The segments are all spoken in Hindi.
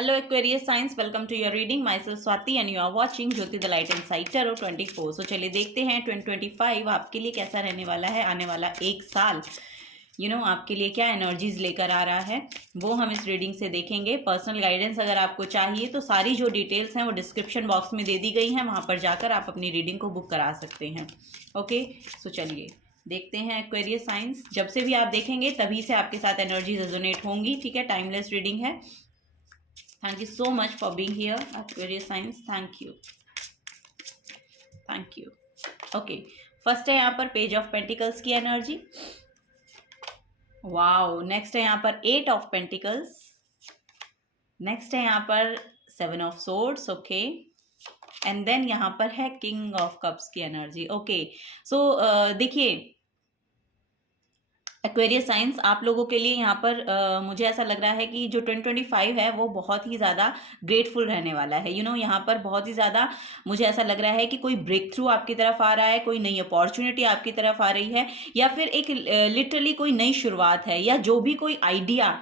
Hello Aquarius Signs, welcome to your reading. Myself Swati and you are watching Jyoti the Light Inside Tarot 24. So चलिए देखते हैं 2025 आपके लिए कैसा रहने वाला है, आने वाला एक साल आपके लिए क्या एनर्जीज लेकर आ रहा है वो हम इस रीडिंग से देखेंगे। पर्सनल गाइडेंस अगर आपको चाहिए तो सारी जो डिटेल्स हैं वो डिस्क्रिप्शन बॉक्स में दे दी गई हैं, वहाँ पर जाकर आप अपनी रीडिंग को बुक करा सकते हैं। ओके, सो चलिए देखते हैं एक्वेरियस साइंस। जब से भी आप देखेंगे तभी से आपके साथ एनर्जी रेजोनेट होंगी, ठीक है। टाइमलेस रीडिंग है। Thank you so much for being here Aquarius science, thank you, thank you. Okay, first है यहाँ पर पेज ऑफ पेंटिकल्स की एनर्जी। वाओ, नेक्स्ट है यहाँ पर 8 ऑफ पेंटिकल्स। नेक्स्ट है यहाँ पर 7 of swords. Okay, and then यहाँ पर है किंग ऑफ कप्स की एनर्जी। ओके, सो देखिए एक्वेरियस साइंस आप लोगों के लिए यहाँ पर मुझे ऐसा लग रहा है कि जो 2025 है वो बहुत ही ज़्यादा ग्रेटफुल रहने वाला है। यहाँ पर बहुत ही ज़्यादा मुझे ऐसा लग रहा है कि कोई ब्रेक थ्रू आपकी तरफ आ रहा है, कोई नई अपॉर्चुनिटी आपकी तरफ आ रही है, या फिर एक लिटरली कोई नई शुरुआत है, या जो भी कोई आइडिया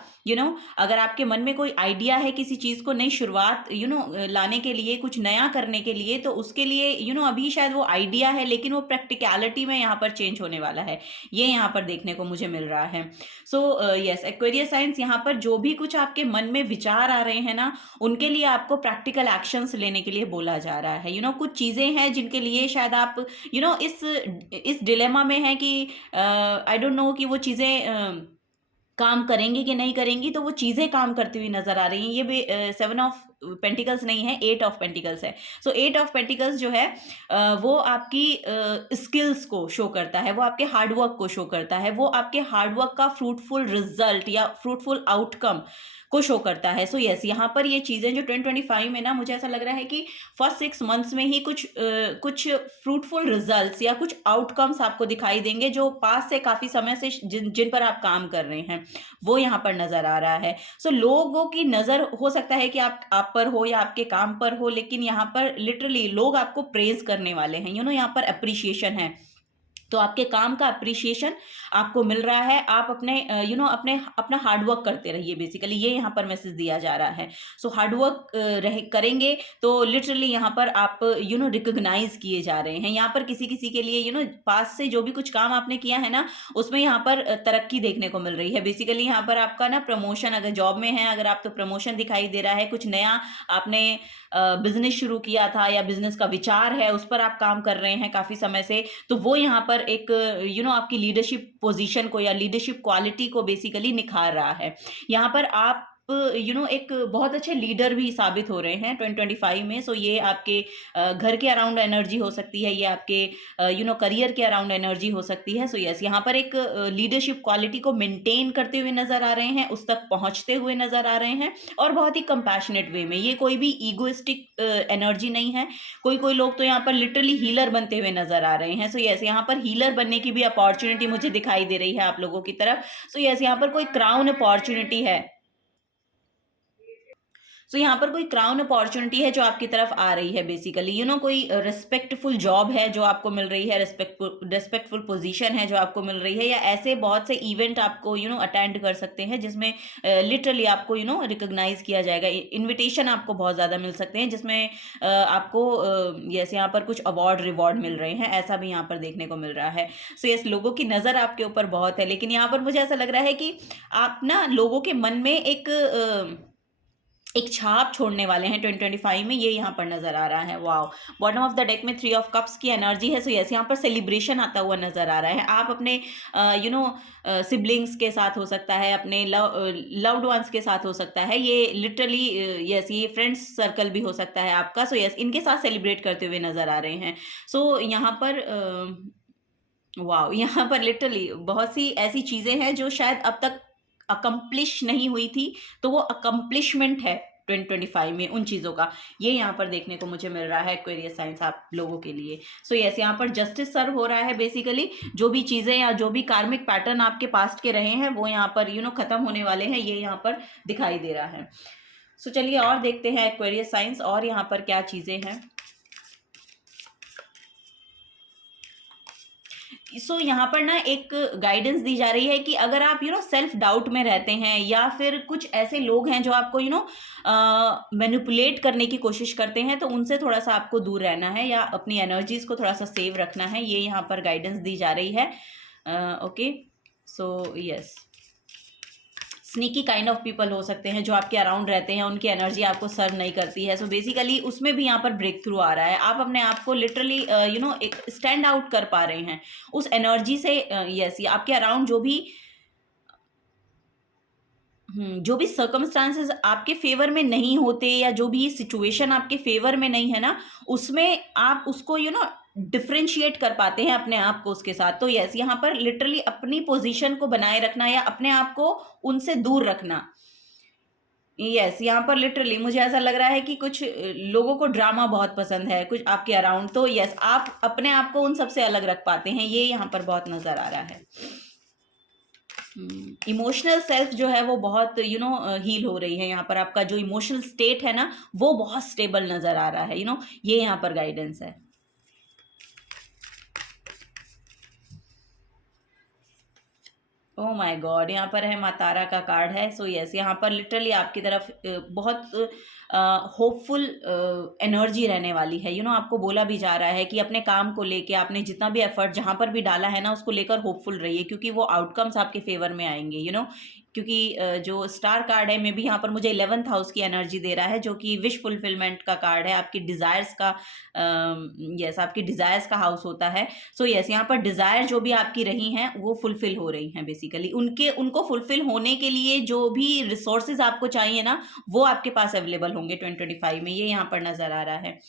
अगर आपके मन में कोई आइडिया है किसी चीज़ को नई शुरुआत लाने के लिए, कुछ नया करने के लिए, तो उसके लिए अभी शायद वो आइडिया है लेकिन वो प्रैक्टिकलिटी में यहाँ पर चेंज होने वाला है, ये यहाँ पर देखने को मुझे मिल रहा है। सो यस एक्वेरियस साइंस, यहाँ पर जो भी कुछ आपके मन में विचार आ रहे हैं ना, उनके लिए आपको प्रैक्टिकल एक्शंस लेने के लिए बोला जा रहा है। कुछ चीज़ें हैं जिनके लिए शायद आप इस डिलेमा में है कि आई डोंट नो कि वो चीज़ें काम करेंगी कि नहीं करेंगी, तो वो चीज़ें काम करती हुई नजर आ रही हैं। ये भी 7 ऑफ पेंटिकल्स नहीं है, 8 ऑफ पेंटिकल्स है। सो 8 ऑफ पेंटिकल्स जो है वो आपकी स्किल्स को शो करता है, वो आपके हार्डवर्क को शो करता है, वो आपके हार्डवर्क का फ्रूटफुल रिजल्ट या फ्रूटफुल आउटकम को शो करता है। सो यस, यहाँ पर ये चीज़ें जो 2025 में ना, मुझे ऐसा लग रहा है कि फर्स्ट 6 मंथ्स में ही कुछ फ्रूटफुल रिजल्ट्स या कुछ आउटकम्स आपको दिखाई देंगे, जो पास से काफ़ी समय से जिन पर आप काम कर रहे हैं वो यहाँ पर नज़र आ रहा है। सो लोगों की नज़र हो सकता है कि आप पर हो या आपके काम पर हो, लेकिन यहाँ पर लिटरली लोग आपको प्रेज करने वाले हैं। यहाँ पर अप्रिशिएशन है, तो आपके काम का अप्रिशिएशन आपको मिल रहा है। आप अपने अपना हार्डवर्क करते रहिए, बेसिकली ये यहाँ पर मैसेज दिया जा रहा है। सो हार्डवर्क करेंगे तो लिटरली यहाँ पर आप रिकॉग्नाइज किए जा रहे हैं। यहाँ पर किसी किसी के लिए पास से जो भी कुछ काम आपने किया है ना, उसमें यहाँ पर तरक्की देखने को मिल रही है। बेसिकली यहाँ पर आपका ना प्रमोशन, अगर जॉब में है अगर आप, तो प्रमोशन दिखाई दे रहा है। कुछ नया आपने बिजनेस शुरू किया था या बिजनेस का विचार है, उस पर आप काम कर रहे हैं काफ़ी समय से, तो वो यहाँ पर एक आपकी लीडरशिप पोजीशन को या लीडरशिप क्वालिटी को बेसिकली निखार रहा है। यहाँ पर आप एक बहुत अच्छे लीडर भी साबित हो रहे हैं 2025 में। सो ये आपके घर के अराउंड एनर्जी हो सकती है, ये आपके करियर के अराउंड एनर्जी हो सकती है। सो यस, यहाँ पर एक लीडरशिप क्वालिटी को मेंटेन करते हुए नजर आ रहे हैं, उस तक पहुंचते हुए नजर आ रहे हैं, और बहुत ही कंपैशनेट वे में। ये कोई भी ईगोइस्टिक एनर्जी नहीं है। कोई लोग तो यहाँ पर लिटरली हीलर बनते हुए नजर आ रहे हैं। सो यस, यहाँ पर हीलर बनने की भी अपॉर्चुनिटी मुझे दिखाई दे रही है आप लोगों की तरफ। सो यस, यहाँ पर कोई क्राउन अपॉर्चुनिटी है। सो यहाँ पर कोई क्राउन अपॉर्चुनिटी है जो आपकी तरफ आ रही है। बेसिकली कोई रिस्पेक्टफुल जॉब है जो आपको मिल रही है, रिस्पेक्टफुल पोजीशन है जो आपको मिल रही है, या ऐसे बहुत से इवेंट आपको अटेंड कर सकते हैं जिसमें लिटरली आपको रिकॉग्नाइज किया जाएगा। इनविटेशन आपको बहुत ज़्यादा मिल सकते हैं जिसमें आपको यस यहाँ पर कुछ अवार्ड रिवॉर्ड मिल रहे हैं, ऐसा भी यहाँ पर देखने को मिल रहा है। सो यस, लोगों की नज़र आपके ऊपर बहुत है, लेकिन यहाँ पर मुझे ऐसा लग रहा है कि आप ना लोगों के मन में एक छाप छोड़ने वाले हैं 2025 में, ये यहाँ पर नजर आ रहा है। Wow, bottom of the deck में 3 ऑफ कप्स की एनर्जी है। सो यस, यहाँ पर सेलिब्रेशन आता हुआ नजर आ रहा है। आप अपने सिबलिंग्स के साथ हो सकता है, अपने लव्ड वंस के साथ हो सकता है, ये लिटरली यस, ये फ्रेंड्स सर्कल भी हो सकता है आपका। सो यस, इनके साथ सेलिब्रेट करते हुए नजर आ रहे हैं। सो यहाँ पर वाओ, यहाँ पर लिटरली बहुत सी ऐसी चीजें हैं जो शायद अब तक अकम्प्लिश नहीं हुई थी, तो वो अकम्प्लिशमेंट है 2025 में उन चीज़ों का, ये यहाँ पर देखने को मुझे मिल रहा है एक्वेरियस साइंस आप लोगों के लिए। सो यस, यहाँ पर जस्टिस सर्व हो रहा है। बेसिकली जो भी चीज़ें या जो भी कार्मिक पैटर्न आपके पास्ट के रहे हैं वो यहाँ पर खत्म होने वाले हैं, ये यहाँ पर दिखाई दे रहा है। सो चलिए और देखते हैं एक्वेरियस साइंस और यहाँ पर क्या चीज़ें हैं। सो यहाँ पर ना एक गाइडेंस दी जा रही है कि अगर आप सेल्फ डाउट में रहते हैं, या फिर कुछ ऐसे लोग हैं जो आपको मैनिपुलेट करने की कोशिश करते हैं, तो उनसे थोड़ा सा आपको दूर रहना है, या अपनी एनर्जीज को थोड़ा सा सेव रखना है। ये यहाँ पर गाइडेंस दी जा रही है। Okay, so yes, sneaky kind of people हो सकते हैं जो आपके अराउंड रहते हैं, उनकी एनर्जी आपको सर्व नहीं करती है। सो बेसिकली उसमें भी यहाँ पर ब्रेक थ्रू आ रहा है। आप अपने आप को लिटरली एक स्टैंड आउट कर पा रहे हैं उस एनर्जी से। यस, ये आपके अराउंड जो भी सर्कमस्टांसेस आपके फेवर में नहीं होते, या जो भी सिचुएशन आपके फेवर में नहीं है ना, उसमें आप उसको डिफ्रेंशिएट कर पाते हैं अपने आप को उसके साथ। तो यस, यहाँ पर लिटरली अपनी पोजीशन को बनाए रखना, या अपने आप को उनसे दूर रखना। यस, यहाँ पर लिटरली मुझे ऐसा लग रहा है कि कुछ लोगों को ड्रामा बहुत पसंद है कुछ आपके अराउंड। तो यस, आप अपने आप को उन सबसे अलग रख पाते हैं, ये यहाँ पर बहुत नजर आ रहा है। इमोशनल सेल्फ जो है वो बहुत हील हो रही है। यहाँ पर आपका जो इमोशनल स्टेट है ना, वो बहुत स्टेबल नजर आ रहा है। ये यहाँ पर गाइडेंस है। ओह माय गॉड, यहाँ पर है माँ तारा का कार्ड है। सो यस, यहाँ पर लिटरली आपकी तरफ बहुत होपफुल एनर्जी रहने वाली है। आपको बोला भी जा रहा है कि अपने काम को लेके आपने जितना भी एफर्ट जहाँ पर भी डाला है ना, उसको लेकर होपफुल रहिए, क्योंकि वो आउटकम्स आपके फेवर में आएंगे। क्योंकि जो स्टार कार्ड है, मे बी यहाँ पर मुझे 11th हाउस की एनर्जी दे रहा है, जो कि विश फुलफिलमेंट का कार्ड है, आपकी डिजायर्स का। यस, आपकी डिजायर्स का हाउस होता है। सो यस, यहाँ पर डिजायर जो भी आपकी रही हैं वो फुलफिल हो रही हैं। बेसिकली उनको फुलफिल होने के लिए जो भी रिसोर्सेज आपको चाहिए ना, वो आपके पास अवेलेबल होंगे 2025 में। ये यहाँ पर नजर आ रहा है।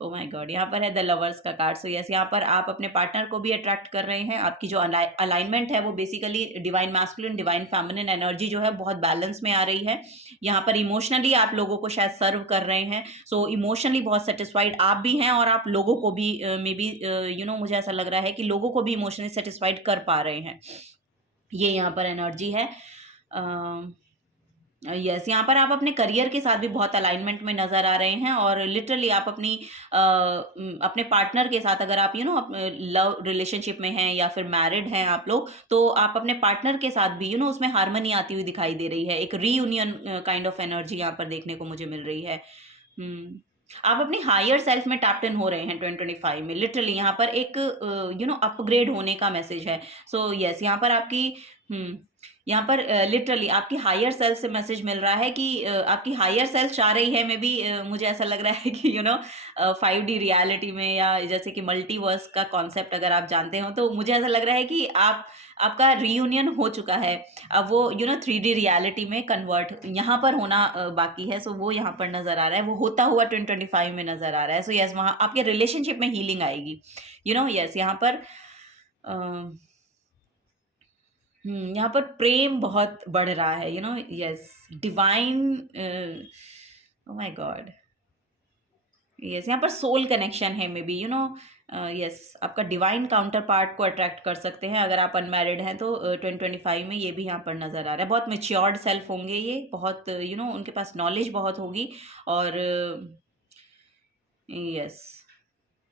ओ माय गॉड, यहाँ पर है द लवर्स का कार्ड। सो यस, यहाँ पर आप अपने पार्टनर को भी अट्रैक्ट कर रहे हैं। आपकी जो अलाइनमेंट है वो basically divine masculine divine feminine energy जो है बहुत बैलेंस में आ रही है। यहाँ पर इमोशनली आप लोगों को शायद सर्व कर रहे हैं। सो इमोशनली बहुत सेटिस्फाइड आप भी हैं, और आप लोगों को भी मे बी मुझे ऐसा लग रहा है कि लोगों को भी इमोशनली सेटिस्फाइड कर पा रहे हैं। ये यहाँ पर एनर्जी है। यस, यहाँ पर आप अपने करियर के साथ भी बहुत अलाइनमेंट में नजर आ रहे हैं, और लिटरली आप अपने पार्टनर के साथ, अगर आप लव रिलेशनशिप में हैं या फिर मैरिड हैं आप लोग, तो आप अपने पार्टनर के साथ भी उसमें हार्मनी आती हुई दिखाई दे रही है। एक रीयूनियन काइंड ऑफ एनर्जी यहाँ पर देखने को मुझे मिल रही है। आप अपनी हायर सेल्फ में टैप्ड इन हो रहे हैं 2025 में। लिटरली यहाँ पर एक अपग्रेड होने का मैसेज है। सो यस, यहाँ पर आपकी यहाँ पर लिटरली आपकी हायर सेल्फ से मैसेज मिल रहा है कि आपकी हायर सेल्फ चाह रही है। मे बी मुझे ऐसा लग रहा है कि 5D रियलिटी में, या जैसे कि मल्टीवर्स का कॉन्सेप्ट अगर आप जानते हो, तो मुझे ऐसा लग रहा है कि आपका रीयूनियन हो चुका है। अब वो 3D रियलिटी में कन्वर्ट यहाँ पर होना बाकी है। सो वो यहाँ पर नजर आ रहा है, वो होता हुआ 2025 में नजर आ रहा है। सो यस, वहाँ आपके रिलेशनशिप में हीलिंग आएगी। यस, यहाँ पर यहाँ पर प्रेम बहुत बढ़ रहा है। Yes, divine, O my god, yes, यहाँ पर सोल कनेक्शन है। मे बी यस, आपका डिवाइन काउंटर पार्ट को अट्रैक्ट कर सकते हैं अगर आप अनमैरिड हैं तो 2025 में। ये भी यहाँ पर नज़र आ रहा है। बहुत मेच्योर्ड सेल्फ होंगे ये, बहुत उनके पास नॉलेज बहुत होगी, और यस,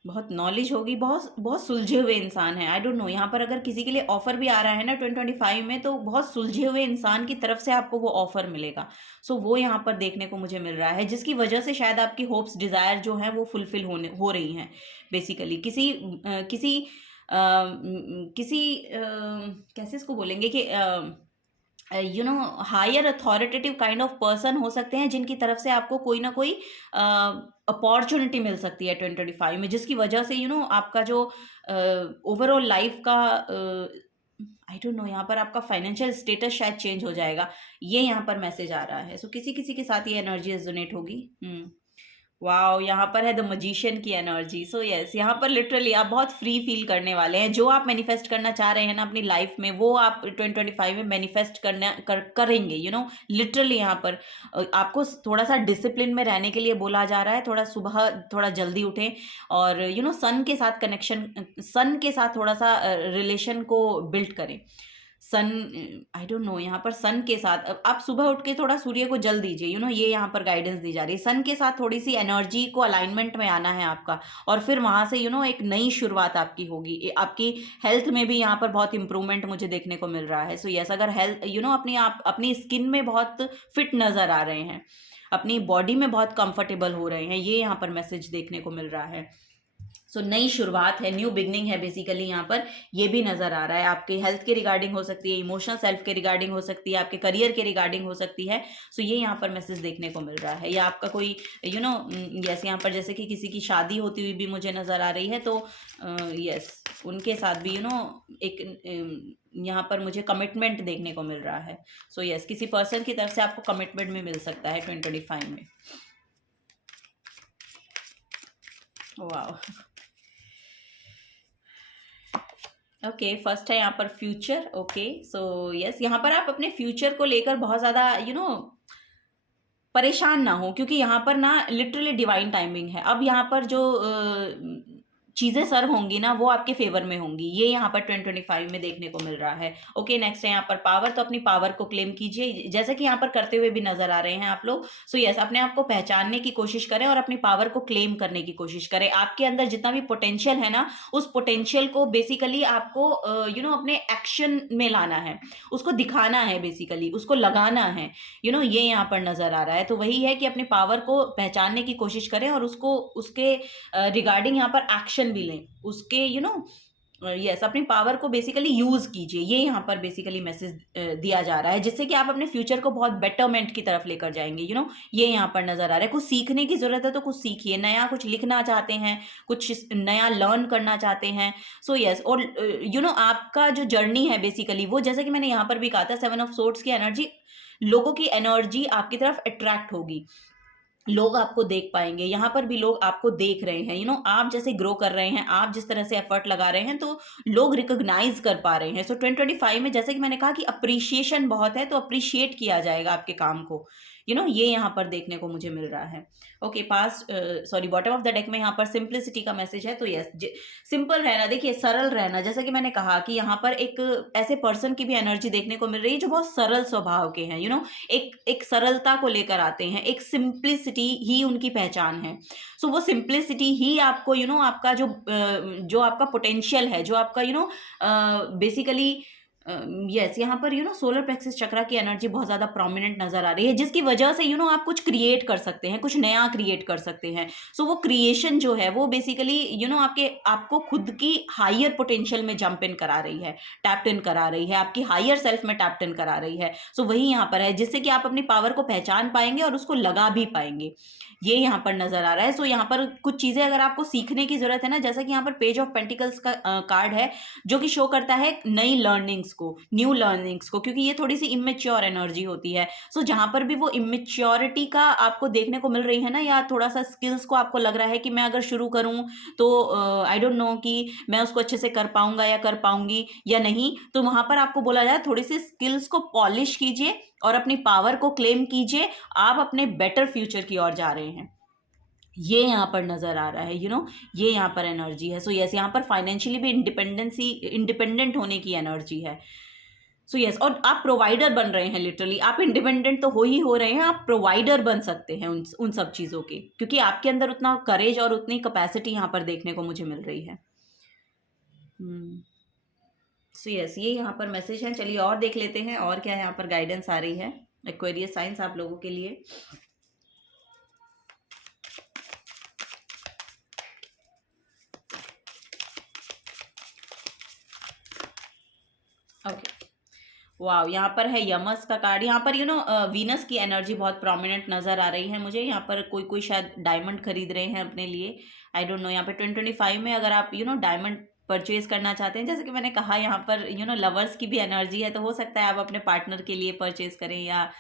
बहुत नॉलेज होगी, बहुत बहुत सुलझे हुए इंसान है। आई डोंट नो, यहाँ पर अगर किसी के लिए ऑफर भी आ रहा है ना 2025 में, तो बहुत सुलझे हुए इंसान की तरफ से आपको वो ऑफर मिलेगा। सो वो यहाँ पर देखने को मुझे मिल रहा है, जिसकी वजह से शायद आपकी होप्स डिज़ायर जो हैं वो फुलफिल हो रही हैं। बेसिकली किसी कैसे इसको बोलेंगे कि higher authoritative kind of person हो सकते हैं, जिनकी तरफ से आपको कोई ना कोई अपॉर्चुनिटी मिल सकती है 2025 में, जिसकी वजह से आपका जो ओवरऑल लाइफ का आई डोंट नो, यहाँ पर आपका फाइनेंशियल स्टेटस शायद चेंज हो जाएगा। ये यहाँ पर मैसेज आ रहा है। सो किसी किसी के साथ ये एनर्जी रेजोनेट होगी। वाओ, यहाँ पर है द मजिशियन की एनर्जी। सो यस, यहाँ पर लिटरली आप बहुत फ्री फील करने वाले हैं। जो आप मैनिफेस्ट करना चाह रहे हैं ना अपनी लाइफ में, वो आप 2025 में मैनिफेस्ट करेंगे। लिटरली यहाँ पर आपको थोड़ा सा डिसिप्लिन में रहने के लिए बोला जा रहा है। थोड़ा सुबह थोड़ा जल्दी उठें, और सन के साथ थोड़ा सा रिलेशन को बिल्ड करें। सन, आई डोंट नो, यहाँ पर सन के साथ आप सुबह उठ के थोड़ा सूर्य को जल दीजिए, ये यहाँ पर गाइडेंस दी जा रही है। सन के साथ थोड़ी सी एनर्जी को अलाइनमेंट में आना है आपका, और फिर वहाँ से एक नई शुरुआत आपकी होगी। आपकी हेल्थ में भी यहाँ पर बहुत इंप्रूवमेंट मुझे देखने को मिल रहा है। सो यस, अगर हेल्थ आप अपनी स्किन में बहुत फिट नज़र आ रहे हैं, अपनी बॉडी में बहुत कंफर्टेबल हो रहे हैं, ये यहाँ पर मैसेज देखने को मिल रहा है। सो नई शुरुआत है, न्यू बिगनिंग है बेसिकली यहाँ पर, ये भी नज़र आ रहा है। आपके हेल्थ के रिगार्डिंग हो सकती है, इमोशनल सेल्फ के रिगार्डिंग हो सकती है, आपके करियर के रिगार्डिंग हो सकती है। सो ये यहाँ पर मैसेज देखने को मिल रहा है। या आपका कोई यस, यहाँ पर जैसे कि किसी की शादी होती हुई भी मुझे नज़र आ रही है, तो यस, उनके साथ भी एक यहाँ पर मुझे कमिटमेंट देखने को मिल रहा है। सो यस, किसी पर्सन की तरफ से आपको कमिटमेंट भी मिल सकता है 2025 में। वाह, ओके, फर्स्ट है यहाँ पर फ्यूचर। ओके, सो यस, यहाँ पर आप अपने फ्यूचर को लेकर बहुत ज़्यादा परेशान ना हो, क्योंकि यहाँ पर ना लिटरली डिवाइन टाइमिंग है। अब यहाँ पर जो चीज़ें सर्व होंगी ना, वो आपके फेवर में होंगी, ये यहाँ पर 2025 में देखने को मिल रहा है। ओके, नेक्स्ट है यहाँ पर पावर। तो अपनी पावर को क्लेम कीजिए, जैसे कि यहाँ पर करते हुए भी नजर आ रहे हैं आप लोग। सो यस, अपने आप को पहचानने की कोशिश करें और अपनी पावर को क्लेम करने की कोशिश करें। आपके अंदर जितना भी पोटेंशियल है ना, उस पोटेंशियल को बेसिकली आपको अपने एक्शन में लाना है, उसको दिखाना है, बेसिकली उसको लगाना है। ये यहाँ पर नजर आ रहा है। तो वही है कि अपनी पावर को पहचानने की कोशिश करें और उसके रिगार्डिंग यहाँ पर एक्शन भी लें, उसके यस, अपनी पावर को बेसिकली यूज कीजिए। ये यहाँ पर बेसिकली मैसेज दिया जा रहा है, जिससे कि आप अपने फ्यूचर को बहुत बेटरमेंट की तरफ लेकर जाएंगे। ये यहाँ पर नजर आ रहा है। कुछ सीखने की जरूरत है तो कुछ सीखिए, नया कुछ लिखना चाहते हैं, कुछ नया लर्न करना चाहते हैं। सो यस, और आपका जो जर्नी है बेसिकली, वो जैसे कि मैंने यहाँ पर भी कहा था, 7 ऑफ सोर्ड्स की एनर्जी, लोगों की एनर्जी आपकी तरफ अट्रैक्ट होगी, लोग आपको देख पाएंगे। यहाँ पर भी लोग आपको देख रहे हैं, आप जैसे ग्रो कर रहे हैं, आप जिस तरह से एफर्ट लगा रहे हैं, तो लोग रिकॉग्नाइज कर पा रहे हैं। सो 2025 में जैसे कि मैंने कहा कि अप्रिशिएशन बहुत है, तो अप्रिशिएट किया जाएगा आपके काम को। ये यहाँ पर देखने को मुझे मिल रहा है। Okay, past sorry, bottom of the deck में यहाँ पर सिंप्लिसिटी का मैसेज है। तो यस, सिंपल रहना, देखिए सरल रहना, जैसा कि मैंने कहा कि यहाँ पर एक ऐसे पर्सन की भी एनर्जी देखने को मिल रही है जो बहुत सरल स्वभाव के हैं। एक सरलता को लेकर आते हैं, एक सिंप्लिसिटी ही उनकी पहचान है। सो वो सिंप्लिसिटी ही आपको आपका जो आपका पोटेंशियल है, जो आपका बेसिकली यस, यहाँ पर सोलर प्लेक्सस चक्रा की एनर्जी बहुत ज़्यादा प्रोमिनेंट नज़र आ रही है, जिसकी वजह से आप कुछ क्रिएट कर सकते हैं, कुछ नया क्रिएट कर सकते हैं। सो वो क्रिएशन जो है वो बेसिकली आपको खुद की हायर पोटेंशियल में जंप इन करा रही है, टैप इन करा रही है, आपकी हायर सेल्फ में टैप इन करा रही है। सो वही यहाँ पर है, जिससे कि आप अपनी पावर को पहचान पाएंगे और उसको लगा भी पाएंगे, ये यहाँ पर नजर आ रहा है। सो यहाँ पर कुछ चीज़ें अगर आपको सीखने की जरूरत है ना, जैसा कि यहाँ पर पेज ऑफ पेंटिकल्स का कार्ड है, जो कि शो करता है नई लर्निंग्स को, न्यू लर्निंग्स को, क्योंकि ये थोड़ी सी इमेच्योर एनर्जी होती है। सो जहां पर भी वो इमेच्योरिटी का आपको देखने को मिल रही है ना, या थोड़ा सा स्किल्स को आपको लग रहा है कि मैं अगर शुरू करूं तो आई डोंट नो कि मैं उसको अच्छे से कर पाऊंगा या कर पाऊंगी या नहीं, तो वहां पर आपको बोला जाए थोड़ी सी स्किल्स को पॉलिश कीजिए और अपनी पावर को क्लेम कीजिए। आप अपने बेटर फ्यूचर की ओर जा रहे हैं, ये यहाँ पर नजर आ रहा है। ये यहाँ पर एनर्जी है। सो यस, यहाँ पर फाइनेंशियली भी इंडिपेंडेंट होने की एनर्जी है। सो यस, और आप प्रोवाइडर बन रहे हैं, लिटरली आप इंडिपेंडेंट तो हो रहे हैं, आप प्रोवाइडर बन सकते हैं उन सब चीज़ों के, क्योंकि आपके अंदर उतना करेज और उतनी कैपेसिटी यहाँ पर देखने को मुझे मिल रही है। सो यस, ये यहाँ पर मैसेज है। चलिए और देख लेते हैं और क्या यहाँ पर गाइडेंस आ रही है एक्वेरियस साइंस आप लोगों के लिए। ओके, वाह, यहाँ पर है यमस का कार्ड। यहाँ पर वीनस की एनर्जी बहुत प्रोमिनेंट नज़र आ रही है मुझे। यहाँ पर कोई शायद डायमंड खरीद रहे हैं अपने लिए, आई डोंट नो। यहाँ पर 2025 में अगर आप डायमंड परचेज करना चाहते हैं, जैसे कि मैंने कहा, यहाँ पर लवर्स की भी एनर्जी है, तो हो सकता है आप अपने पार्टनर के लिए परचेज करें, या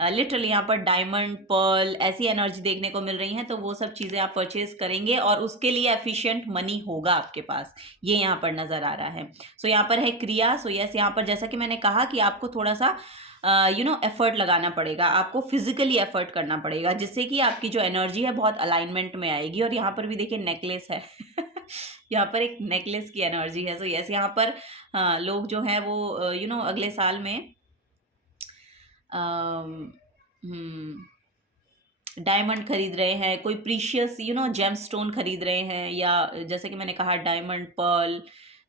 लिटरली यहाँ पर डायमंड, पर्ल, ऐसी एनर्जी देखने को मिल रही है, तो वो सब चीज़ें आप परचेज करेंगे और उसके लिए एफिशिएंट मनी होगा आपके पास, ये यहाँ पर नज़र आ रहा है। सो यहाँ पर है क्रिया। सो यस, यहाँ पर जैसा कि मैंने कहा कि आपको थोड़ा सा एफर्ट लगाना पड़ेगा, आपको फिजिकली एफर्ट करना पड़ेगा, जिससे कि आपकी जो एनर्जी है बहुत अलाइनमेंट में आएगी। और यहाँ पर भी देखिए नेकलेस है यहाँ पर एक नेकलेस की एनर्जी है। सो यस, यहाँ पर लोग जो हैं वो अगले साल में डायमंड खरीद रहे हैं, कोई प्रीशियस जेमस्टोन खरीद रहे हैं, या जैसे कि मैंने कहा डायमंड, पर्ल,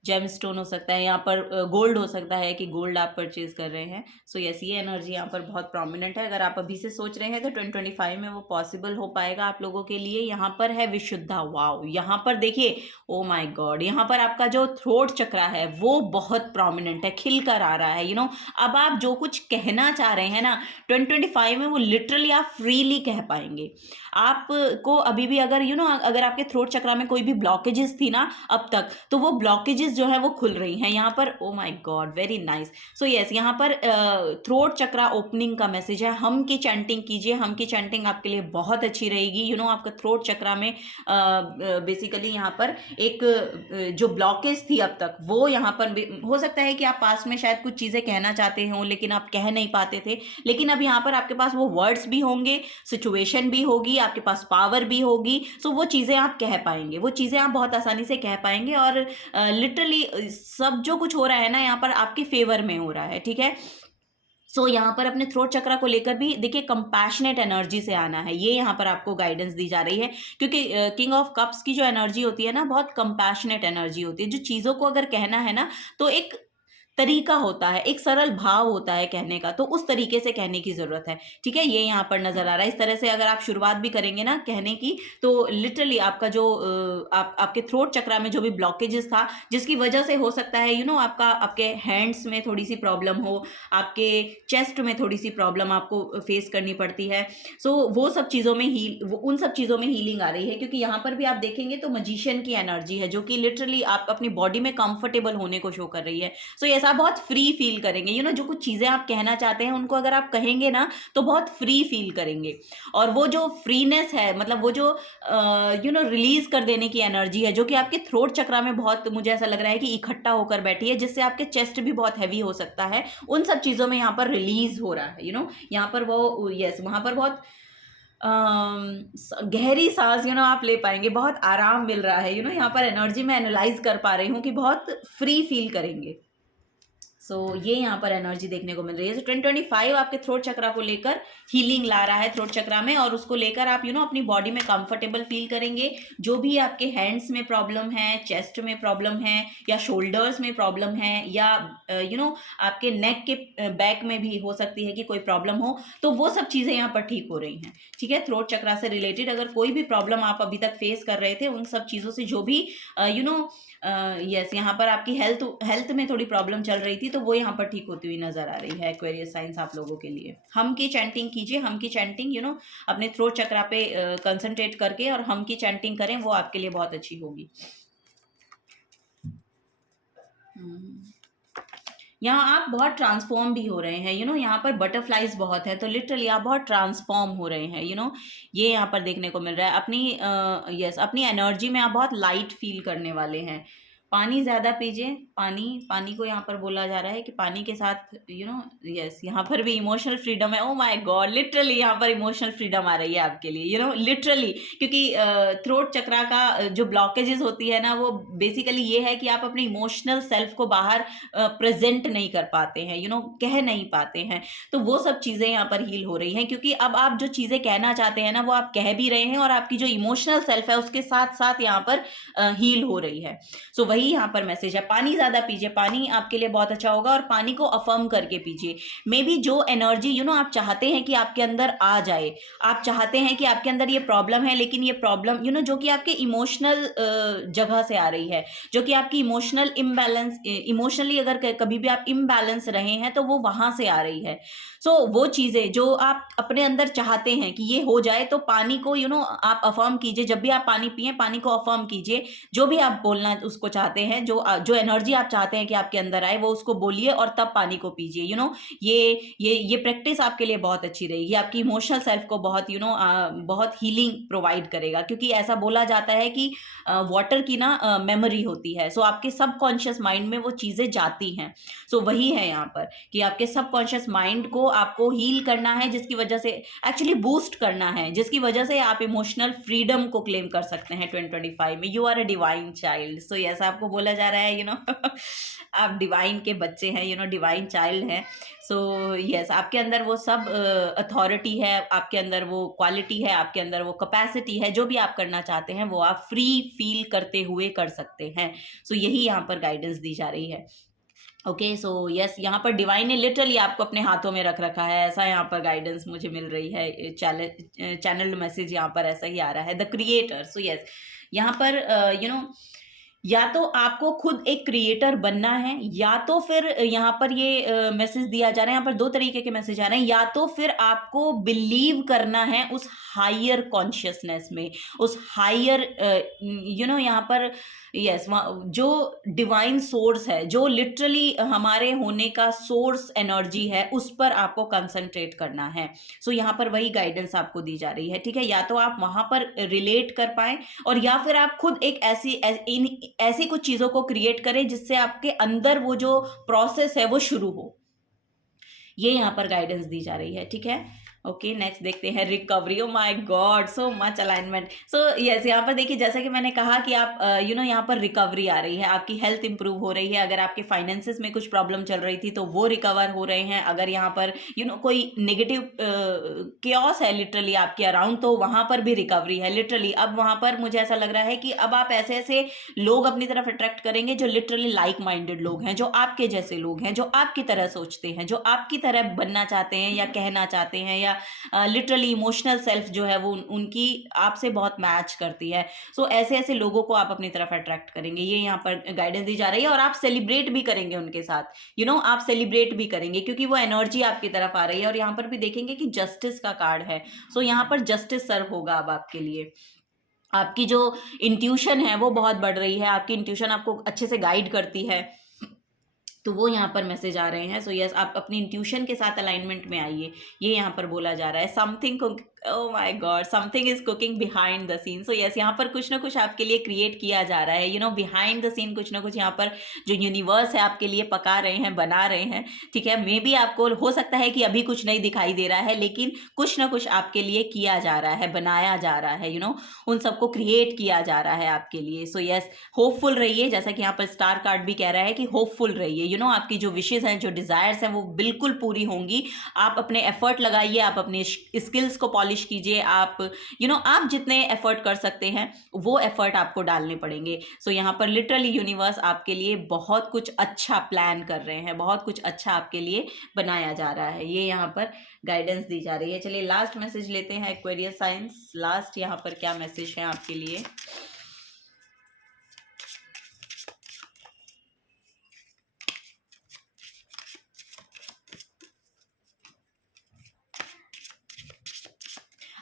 जेमस्टोन हो सकता है, यहाँ पर गोल्ड हो सकता है कि गोल्ड आप परचेज कर रहे हैं। सो यस, ये एनर्जी यहाँ पर बहुत प्रोमिनेंट है। अगर आप अभी से सोच रहे हैं तो 2025 में वो पॉसिबल हो पाएगा आप लोगों के लिए। यहाँ पर है विशुद्धा, वाओ, यहाँ पर देखिए, ओ माय गॉड, यहाँ पर आपका जो थ्रोट चक्रा है वो बहुत प्रोमिनेंट है, खिल कर आ रहा है। अब आप जो कुछ कहना चाह रहे हैं ना 2025 में, वो लिटरली आप फ्रीली कह पाएंगे। आपको अभी भी अगर अगर आपके थ्रोट चक्रा में कोई भी ब्लॉकेजेस थी ना अब तक, तो वो ब्लॉकेजेस जो है वो खुल रही हैं यहाँ पर। ओ my God, very nice. So yes, यहाँ पर थ्रोट चक्रा ओपनिंग का मैसेज है। हम की चैंटिंग कीजिए, हम की चैंटिंग आपके लिए बहुत अच्छी रहेगी। आपका थ्रोट चक्रा में बेसिकली यहाँ पर एक जो ब्लॉकेज थी अब तक, वो यहाँ पर हो सकता है कि आप पास में शायद कुछ चीज़ें कहना चाहते हो लेकिन आप कह नहीं पाते थे, लेकिन अब यहाँ पर आपके पास वो वर्ड्स भी होंगे, सिचुएशन भी होगी, आपके पास पावर भी होगी। सो वो चीज़ें आप कह पाएंगे, वो चीज़ें आप बहुत आसानी से कह पाएंगे, और लिटरली सब जो कुछ हो रहा है ना यहाँ पर आपके फेवर में हो रहा है, ठीक है। सो यहाँ पर अपने थ्रोट चक्रा को लेकर भी देखिए कंपैशनेट एनर्जी से आना है, ये यहाँ पर आपको गाइडेंस दी जा रही है, क्योंकि किंग ऑफ कप्स की जो एनर्जी होती है ना, बहुत कंपैशनेट एनर्जी होती है। जो चीज़ों को अगर कहना है ना, तो एक तरीका होता है, एक सरल भाव होता है कहने का, तो उस तरीके से कहने की ज़रूरत है, ठीक है। ये यहाँ पर नज़र आ रहा है। इस तरह से अगर आप शुरुआत भी करेंगे ना कहने की, तो लिटरली आपका जो आपके थ्रोट चक्रा में जो भी ब्लॉकेजेस था, जिसकी वजह से हो सकता है आपके हैंड्स में थोड़ी सी प्रॉब्लम हो, आपके चेस्ट में थोड़ी सी प्रॉब्लम आपको फेस करनी पड़ती है। सो वो सब चीज़ों में उन सब चीज़ों में हीलिंग आ रही है, क्योंकि यहाँ पर भी आप देखेंगे तो मजिशियन की एनर्जी है, जो कि लिटरली आप अपनी बॉडी में कंफर्टेबल होने को शो कर रही है। सो ऐसा आप बहुत फ्री फील करेंगे। जो कुछ चीज़ें आप कहना चाहते हैं उनको अगर आप कहेंगे ना, तो बहुत फ्री फील करेंगे। और वो जो फ्रीनेस है, मतलब वो जो रिलीज कर देने की एनर्जी है, जो कि आपके थ्रोट चक्रा में बहुत, मुझे ऐसा लग रहा है कि इकट्ठा होकर बैठी है, जिससे आपके चेस्ट भी बहुत हैवी हो सकता है। उन सब चीज़ों में यहाँ पर रिलीज हो रहा है। यहाँ पर वो वहाँ पर बहुत गहरी सांस आप ले पाएंगे, बहुत आराम मिल रहा है। यहाँ पर एनर्जी में एनालाइज कर पा रही हूँ कि बहुत फ्री फील करेंगे। सो ये यहाँ पर एनर्जी देखने को मिल रही है। सो 2025 आपके थ्रोट चक्रा को लेकर हीलिंग ला रहा है थ्रोट चक्रा में, और उसको लेकर आप अपनी बॉडी में कंफर्टेबल फील करेंगे। जो भी आपके हैंड्स में प्रॉब्लम है, चेस्ट में प्रॉब्लम है, या शोल्डर्स में प्रॉब्लम है, या आपके नेक के बैक में भी हो सकती है कि कोई प्रॉब्लम हो, तो वो सब चीज़ें यहाँ पर ठीक हो रही हैं, ठीक है। थ्रोट चक्रा से रिलेटेड अगर कोई भी प्रॉब्लम आप अभी तक फेस कर रहे थे, उन सब चीज़ों से जो भी यस, यहाँ पर आपकी हेल्थ में थोड़ी प्रॉब्लम चल रही थी, तो वो यहाँ पर ठीक होती हुई नजर आ रही है। एक्वेरियस साइंस आप लोगों के लिए हम की चैंटिंग कीजिए, हम की चैंटिंग अपने थ्रोट चक्रा पे कंसंट्रेट करके और हम की चैंटिंग करें, वो आपके लिए बहुत अच्छी होगी। यहाँ आप बहुत ट्रांसफॉर्म भी हो रहे हैं। यहाँ पर बटरफ्लाइज बहुत है, तो लिटरली आप बहुत ट्रांसफॉर्म हो रहे हैं। ये यहाँ पर देखने को मिल रहा है। अपनी एनर्जी में आप बहुत लाइट फील करने वाले हैं। पानी ज़्यादा पीजिए। पानी को यहाँ पर बोला जा रहा है कि पानी के साथ यस, यहाँ पर भी इमोशनल फ्रीडम है। ओ माय गॉड, लिटरली यहाँ पर इमोशनल फ्रीडम आ रही है आपके लिए, लिटरली, क्योंकि थ्रोट चक्रा का जो ब्लॉकेजेस होती है ना, वो बेसिकली ये है कि आप अपने इमोशनल सेल्फ को बाहर प्रेजेंट नहीं कर पाते हैं, कह नहीं पाते हैं। तो वो सब चीज़ें यहाँ पर हील हो रही हैं, क्योंकि अब आप जो चीज़ें कहना चाहते हैं ना, वो आप कह भी रहे हैं, और आपकी जो इमोशनल सेल्फ है उसके साथ साथ यहाँ पर हील हो रही है। सो वही यहाँ पर मैसेज है। पानी ज़्यादा पीजिए, पानी आपके लिए बहुत अच्छा होगा, और पानी को अफर्म करके पीजिए। मे बी जो एनर्जी आप चाहते हैं कि आपके अंदर आ जाए, आप चाहते हैं कि आपके अंदर ये प्रॉब्लम है, लेकिन ये प्रॉब्लम जो कि आपके इमोशनल जगह से आ रही है, जो कि आपकी इमोशनल इम्बैलेंस, इमोशनली अगर कभी भी आप इम्बैलेंस रहे हैं, तो वो वहाँ से आ रही है। सो वो चीज़ें जो आप अपने अंदर चाहते हैं कि ये हो जाए, तो पानी को आप अफर्म कीजिए। जब भी आप पानी पिए, पानी को अफर्म कीजिए। जो भी आप बोलना उसको चाहते चाहते हैं, जो एनर्जी आप चाहते हैं कि आपके अंदर आए, वो उसको बोलिए और तब पानी को पीजिए। ये प्रैक्टिस आपके लिए बहुत अच्छी रहेगी, आपकी इमोशनल सेल्फ को बहुत बहुत हीलिंग प्रोवाइड करेगा, क्योंकि ऐसा बोला जाता है कि वाटर की ना मेमोरी होती है। सो आपके सबकॉन्शियस माइंड में वो चीज़ें जाती हैं। सो वही है यहाँ पर कि आपके सबकॉन्शियस माइंड को आपको हील करना है, जिसकी वजह से एक्चुअली बूस्ट करना है, जिसकी वजह से आप इमोशनल फ्रीडम को क्लेम कर सकते हैं 2025 में। You are a divine child. So ऐसा आपको बोला जा रहा है, आप डिवाइन के बच्चे हैं, डिवाइन चाइल्ड हैं। सो यस, आपके अंदर वो सब अथॉरिटी है, आपके अंदर वो क्वालिटी है, आपके अंदर वो कैपेसिटी है, जो भी आप करना चाहते हैं वो आप फ्री फील करते हुए कर सकते हैं। सो यही यहाँ पर गाइडेंस दी जा रही है। ओके, सो यस, यहाँ पर डिवाइन ने लिटरली आपको अपने हाथों में रख रखा है, ऐसा यहाँ पर गाइडेंस मुझे मिल रही है। चैनल मैसेज यहाँ पर ऐसा ही आ रहा है, द क्रिएटर। सो यस, यहाँ पर या तो आपको खुद एक क्रिएटर बनना है, या तो फिर यहाँ पर ये मैसेज दिया जा रहा है, यहाँ पर दो तरीके के मैसेज आ रहे हैं। या तो फिर आपको बिलीव करना है उस हायर कॉन्शियसनेस में, उस हायर यहाँ पर यस, जो डिवाइन सोर्स है, जो लिटरली हमारे होने का सोर्स एनर्जी है, उस पर आपको कंसंट्रेट करना है। सो यहाँ पर वही गाइडेंस आपको दी जा रही है, ठीक है। या तो आप वहां पर रिलेट कर पाए, और या फिर आप खुद एक ऐसी कुछ चीजों को क्रिएट करें जिससे आपके अंदर वो जो प्रोसेस है वो शुरू हो। ये यहाँ पर गाइडेंस दी जा रही है, ठीक है। ओके, नेक्स्ट देखते हैं recovery. O my God, so much alignment. So yes, यहाँ पर देखिए, जैसा कि मैंने कहा कि आप यहाँ पर रिकवरी आ रही है, आपकी हेल्थ इंप्रूव हो रही है। अगर आपके फाइनेंसेस में कुछ प्रॉब्लम चल रही थी तो वो रिकवर हो रहे हैं। अगर यहाँ पर कोई नेगेटिव केओस है लिटरली आपके अराउंड, तो वहां पर भी रिकवरी है लिटरली। अब वहां पर मुझे ऐसा लग रहा है कि अब आप ऐसे ऐसे लोग अपनी तरफ अट्रैक्ट करेंगे जो लिटरली लाइक माइंडेड लोग हैं, जो आपके जैसे लोग हैं, जो आपकी तरह सोचते हैं, जो आपकी तरह बनना चाहते हैं या कहना चाहते हैं, या लिटरली इमोशनल सेल्फ जो है वो उनकी आपसे बहुत मैच करती है। सो ऐसे ऐसे लोगों को आप अपनी तरफ अट्रैक्ट करेंगे, ये यहाँ पर गाइडेंस दी जा रही है। और आप सेलिब्रेट भी करेंगे उनके साथ, आप सेलिब्रेट भी करेंगे, क्योंकि वो एनर्जी आपकी तरफ आ रही है। और यहाँ पर भी देखेंगे कि जस्टिस का कार्ड है। सो यहाँ पर जस्टिस सर्व होगा अब आपके लिए। आपकी जो इंट्यूशन है वो बहुत बढ़ रही है, आपकी इंट्यूशन आपको अच्छे से गाइड करती है, तो वो यहाँ पर मैसेज आ रहे हैं। सो यस, आप अपनी इंट्यूशन के साथ अलाइनमेंट में आइए, ये यहाँ पर बोला जा रहा है। Something, oh my god, something is cooking behind the scene. So yes, यहाँ पर कुछ ना कुछ आपके लिए क्रिएट किया जा रहा है, बिहाइंड द सीन कुछ ना कुछ यहाँ पर जो यूनिवर्स है आपके लिए पका रहे हैं, बना रहे हैं, ठीक है। मे बी आपको हो सकता है कि अभी कुछ नहीं दिखाई दे रहा है, लेकिन कुछ ना कुछ आपके लिए किया जा रहा है, बनाया जा रहा है, उन सबको क्रिएट किया जा रहा है आपके लिए। सो यस, होपफुल रहिए, जैसा कि यहाँ पर स्टार कार्ड भी कह रहा है कि होपफुल रहिए। आपकी जो विशेष हैं, जो डिजायर्स हैं, वो बिल्कुल पूरी होंगी। आप अपने एफर्ट लगाइए, आप अपने स्किल्स को पॉलिश कीजिए, आप आप जितने एफर्ट कर सकते हैं वो एफर्ट आपको डालने पड़ेंगे। सो यहाँ पर लिटरली यूनिवर्स आपके लिए बहुत कुछ अच्छा प्लान कर रहे हैं, बहुत कुछ अच्छा आपके लिए बनाया जा रहा है, ये यहाँ पर गाइडेंस दी जा रही है। चलिए लास्ट मैसेज लेते हैं एक्वेरियस साइंस। लास्ट यहाँ पर क्या मैसेज है आपके लिए?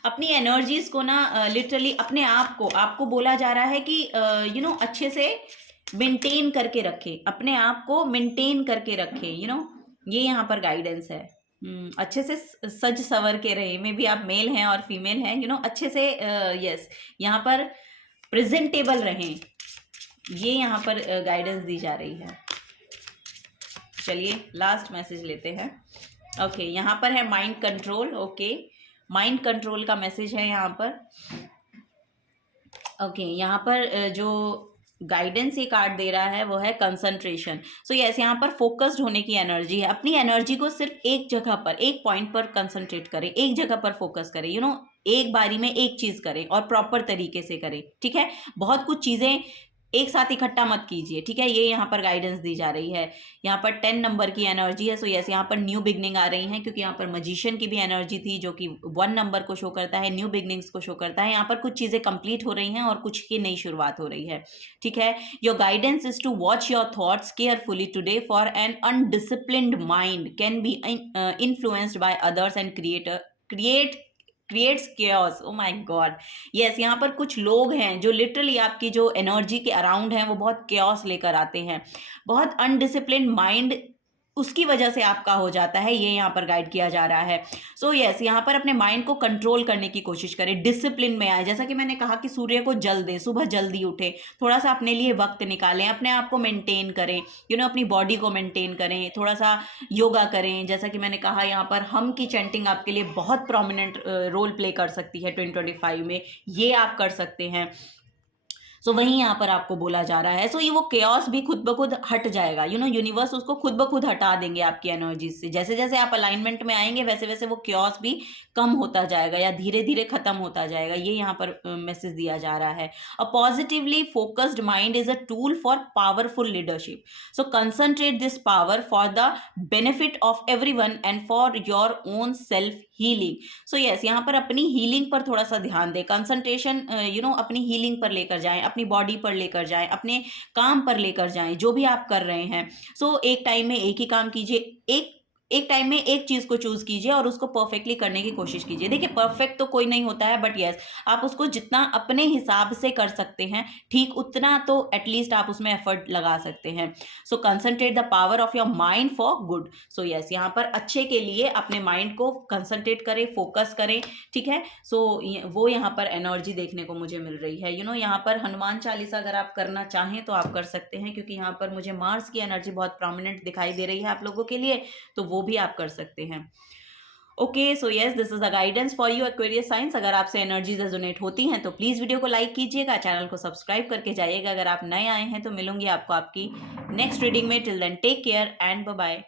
अपनी एनर्जीज को ना लिटरली अपने आप को आपको बोला जा रहा है कि अच्छे से मेंटेन करके रखें, अपने आप को मेंटेन करके रखें। ये यहाँ पर गाइडेंस है। अच्छे से सज सवर के रहे। मे बी आप मेल हैं और फीमेल हैं, अच्छे से यस, यहाँ पर प्रेजेंटेबल रहें, ये यहाँ पर गाइडेंस दी जा रही है। चलिए लास्ट मैसेज लेते हैं। ओके, यहाँ पर है mind control. Okay, mind control का मैसेज है यहाँ पर। ओके, यहाँ पर जो गाइडेंस ये कार्ड दे रहा है वो है कंसंट्रेशन। सो यस, यहाँ पर फोकस्ड होने की एनर्जी है। अपनी एनर्जी को सिर्फ एक जगह पर, एक पॉइंट पर कंसंट्रेट करें, एक जगह पर फोकस करें, एक बारी में एक चीज करें और प्रॉपर तरीके से करें, ठीक है। बहुत कुछ चीजें एक साथ इकट्ठा मत कीजिए, ठीक है। ये यहाँ पर गाइडेंस दी जा रही है। यहाँ पर 10 नंबर की एनर्जी है। सो यस, यहाँ पर न्यू बिगनिंग आ रही है, क्योंकि यहाँ पर मजिशियन की भी एनर्जी थी जो कि 1 नंबर को शो करता है, न्यू बिगनिंग्स को शो करता है। यहाँ पर कुछ चीज़ें कंप्लीट हो रही हैं और कुछ की नई शुरुआत हो रही है, ठीक है। Your guidance is to watch your thoughts carefully today, for an undisciplined mind can be influenced by others and create creates chaos. Oh my god, yes, यहाँ पर कुछ लोग हैं जो लिटरली आपकी जो एनर्जी के अराउंड हैं वो बहुत केओस लेकर आते हैं। बहुत अनडिसिप्लिन माइंड उसकी वजह से आपका हो जाता है, ये यहाँ पर गाइड किया जा रहा है। सो यस, यहाँ पर अपने माइंड को कंट्रोल करने की कोशिश करें, डिसिप्लिन में आए। जैसा कि मैंने कहा कि सूर्य को जल दें, सुबह जल्दी उठें, थोड़ा सा अपने लिए वक्त निकालें, अपने आप को मेंटेन करें, अपनी बॉडी को मेंटेन करें, थोड़ा सा योगा करें। जैसा कि मैंने कहा, यहाँ पर हम की चैंटिंग आपके लिए बहुत प्रोमिनेंट रोल प्ले कर सकती है 2025 में, ये आप कर सकते हैं। सो वहीं यहाँ पर आपको बोला जा रहा है। सो ये वो केओस भी खुद ब खुद हट जाएगा, यूनिवर्स उसको खुद ब खुद हटा देंगे आपकी एनर्जी से। जैसे जैसे आप अलाइनमेंट में आएंगे वैसे वैसे वो केओस भी कम होता जाएगा या धीरे धीरे खत्म होता जाएगा, ये यहाँ पर मैसेज दिया जा रहा है। A positively focused mind is a tool for powerful leadership, so concentrate this power for the benefit of everyone and for your own self healing. So yes, यहाँ पर अपनी हीलिंग पर थोड़ा सा ध्यान दें, कंसंट्रेशन अपनी हीलिंग पर लेकर जाएं, अपनी बॉडी पर लेकर जाएं, अपने काम पर लेकर जाएं, जो भी आप कर रहे हैं। सो एक टाइम में एक ही काम कीजिए, एक टाइम में एक चीज को चूज कीजिए और उसको परफेक्टली करने की कोशिश कीजिए। देखिए, परफेक्ट तो कोई नहीं होता है, बट यस, आप उसको जितना अपने हिसाब से कर सकते हैं ठीक, उतना तो एटलीस्ट आप उसमें एफर्ट लगा सकते हैं। So concentrate the power of your mind for good. So yes, यहाँ पर अच्छे के लिए अपने माइंड को कंसंट्रेट करें, फोकस करें, ठीक है। सो वो यहाँ पर एनर्जी देखने को मुझे मिल रही है। यहाँ पर हनुमान चालीसा अगर आप करना चाहें तो आप कर सकते हैं, क्योंकि यहाँ पर मुझे मार्स की एनर्जी बहुत प्रोमिनेंट दिखाई दे रही है आप लोगों के लिए, तो वो भी आप कर सकते हैं। Okay, so yes, this is the guidance for you Aquarius science. अगर आपसे एनर्जीज रेजोनेट होती हैं तो प्लीज वीडियो को लाइक कीजिएगा, चैनल को सब्सक्राइब करके जाइएगा। अगर आप नए आए हैं तो मिलूंगी आपको आपकी नेक्स्ट रीडिंग में। Till then take care and bye bye.